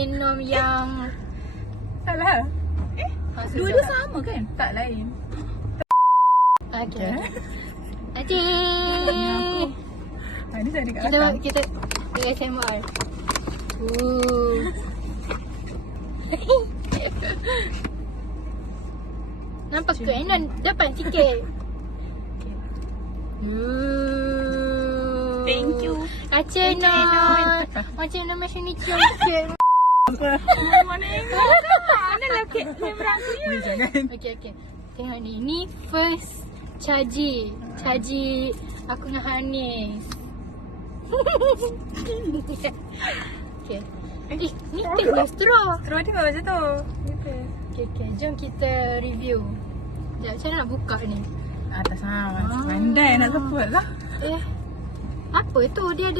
minum yang Salah. Dua-dua sama kan? Tak lain. Okay. Adik. Ini saya dekat belakang. Kita ASMR. Nampak ke? Ainan dapat sikit. Thank you. Aceh non. Macam nama sini cantik. Apa? Mana lelaki kamera aku ni? Jangan. Okay. Tengok ni. Ni first caji aku dengan Hanis. Okay. Ni tengok straw. Terus dia macam tu. Okay. Jom kita review. Sekejap, macam mana nak buka ni? Atas pandai nak sebut lah. Apa tu? Dia ada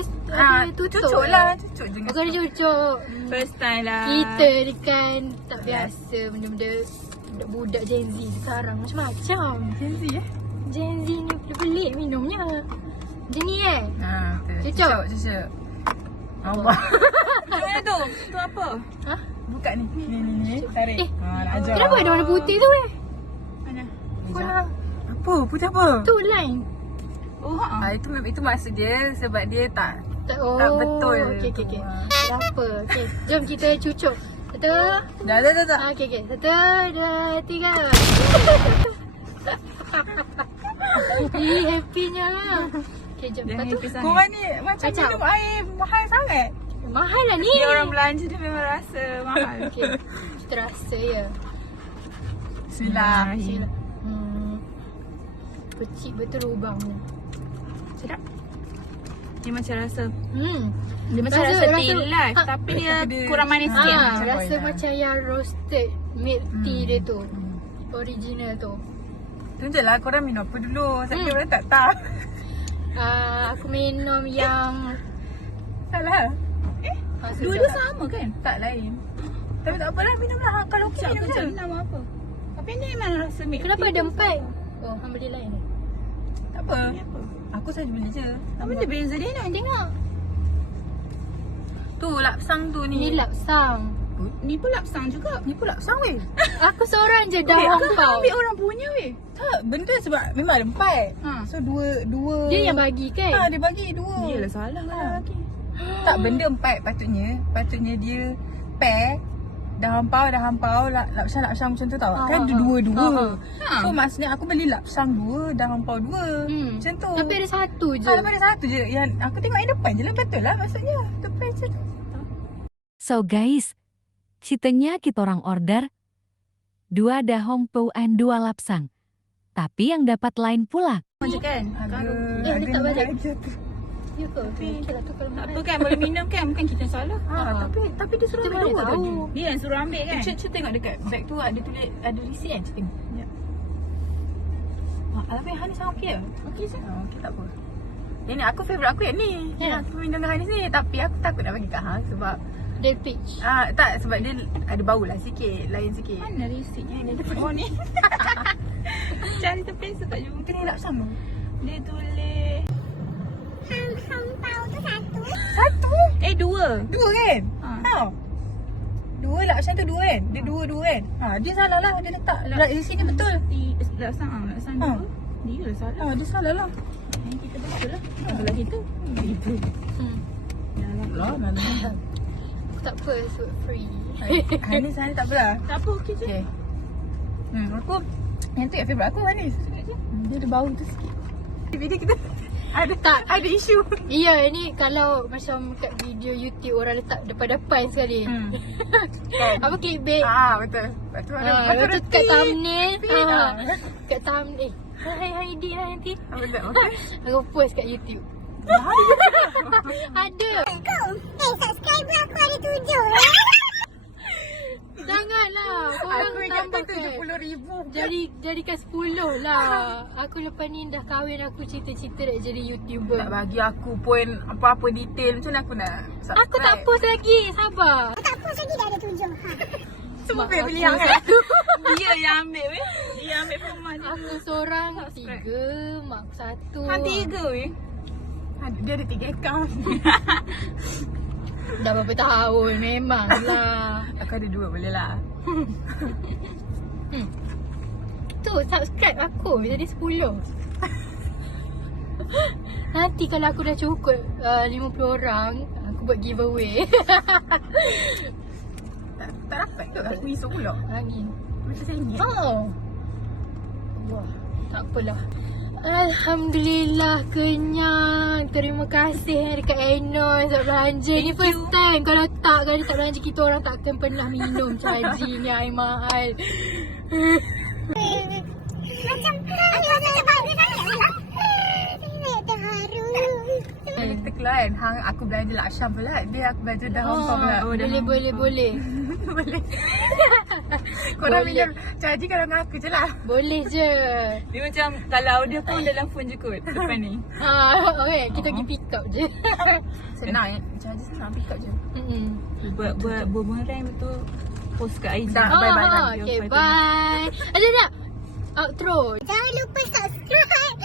tutup. Cucuk lah. Cucuk je. Bukan dia cucuk. First time lah. Kita ni kan tak biasa benda-benda budak Gen Z sekarang. Macam-macam. Gen Z Gen Z ni pelik minumnya. Macam ni betul. Cucuk. Allah. Mana tu? Tu apa? Buka ni. Ni. Tarik. Nak ajar. Kenapa ada warna putih tu Mana? Warna Apa? Putih apa? tu line. Itu maksud dia sebab dia tak Oh, betul. Okay. Apa? Okay, jom kita cucuk. Satu. Dah. Okay. 1, 2, 3. Happynya lah. Okay, jom. Satu. Korang ni macam minum air mahal sangat. Mahal lah ni. Dia orang belanja dia memang rasa mahal. Okay. Kita rasa ya. Bismillah. Kecil betul lubang ni. Sedap. Dia macam rasa Dia macam rasa light tapi dia kurang manis sikit. Rasa macam yang roasted milk tea dia tu. Original tu. Tunjuklah korang minum apa dulu. Saya orang tak tahu. Aku minum yang Salah. Dua-dua sama kan? Tak lain. Tapi tak apalah, minumlah. Kalau okey minum je. Nama apa? Tapi ni memang rasa milk tea. kenapa ada 4? Oh, hang beli lain ni. Tak apa. Aku saja beli je. Apa dia beza dia nak tengok. Tu lapsang tu ni. Ni lapsang. Ni pun lapsang juga. Ni pun lapsang weh. Aku seorang je dah Aku hampau. ambil orang punya weh. Tak, benda sebab memang ada 4. So dua. Dia yang bagi kan? Dia bagi 2. Yalah salah lah lagi. Tak, benda 4 patutnya dia pair. Dah hampau lapsang macam tu tau. Kan dia 2. So maksudnya aku beli lapsang 2, dah hampau 2. Macam tu. Tapi ada satu je. Tapi ada satu je. Yang aku tengok yang depan je lah, betul lah maksudnya. Depan je tu. So guys, ceritanya kita orang order 2 dah hampau and 2 lapsang. Tapi yang dapat lain pula. Macam kan? Dia tak balik. Ya ke? Okey lah tu kalau Tak apa kan, boleh minum kan? Bukan kita salah. Tapi dia suruh Kita ambil mana 2 tahu. tadi. Dia yang suruh ambil kan? Cik tengok dekat bag tu ada tulis, ada receipt kan? Cik tengok. Ya. Tapi yang Hanis sama okey ke? Okey je. Okey tak apa. Yang ni aku favourite aku yang ni. Yang aku minum dengan Hanis ni. Tapi aku takut nak bagi kat Hang sebab Del peach. tak, sebab dia ada bau lah sikit, lain sikit. Mana receipt yang ada depan ni? Cari tepi tak jumpa. Mungkin ni lapsang tu. Dia tulis Hampau tu satu. Satu? 2 kan? Dua lapsang tu 2 kan? Dia 2 kan? Dia salah lah. Dia letak di sini betul. Lapsang 2. Dia lah salah. Dia salah lah. Yang kita betul lah. Belah kita. Itu. Lah. Aku tak apa sebab free. Hanis tak apalah. Tak apa, okey je. Aku yang tu yang favourite aku Hanis. Dia ada bau tu sikit. Video kita ada isu. Ya, ni kalau macam kat video YouTube orang letak depan-depan sekali. Apa clickbait? Betul. Lepas tu kat thumbnail. Kat thumbnail. Hai Dik lah nanti. Aku post kat YouTube. Ada. Kau, subscriber aku ada 7. Janganlah. Korang Aku ingat tu tambahkan. 70,000. Jadikan 10 lah. Aku lepas ni dah kahwin, aku cita-cita nak jadi YouTuber. Tak bagi aku pun apa-apa detail. Macam mana aku nak subscribe? Aku tak post lagi. Sabar. Tak puas lagi dah ada 7. Semua Mak pilih aku yang kan? satu. Dia yang ambil weh. Dia ambil perempuan ni. Aku seorang 3. Mak aku 1. 3 weh. Dia ada 3 account. Dah berapa tahun memanglah. Aku ada 2 boleh lah. Tu subscribe aku jadi 10. Nanti kalau aku dah cukup 50 orang, aku buat giveaway. Tak dapat ke aku esok pula? Angin. Macam sengit. Oh. Wah, tak apalah. Alhamdulillah kenyang. Terima kasih dekat Enos sebab belanja ni first time. Kalau tak belanja kita orang takkan pernah minum caji ni air mahal. Macam macam bagus sangat lah. Saya terharu. Bila kita keluar kan, hang aku belanja lah Syam pula. Dia aku belanja dah Hong Kong pula. Boleh. Boleh. Korang Boleh. minum caji kalau dengan aku je lah. Boleh je. Dia macam kalau audio pun dalam phone je kot depan ni. Okay, kita pergi pick up je. Senang ya. Caji senang pick up je. Buat boomerang betul. Post kat IG. Dah, bye-bye lah. Okay, bye. Ada tak? Outro. Jangan lupa subscribe.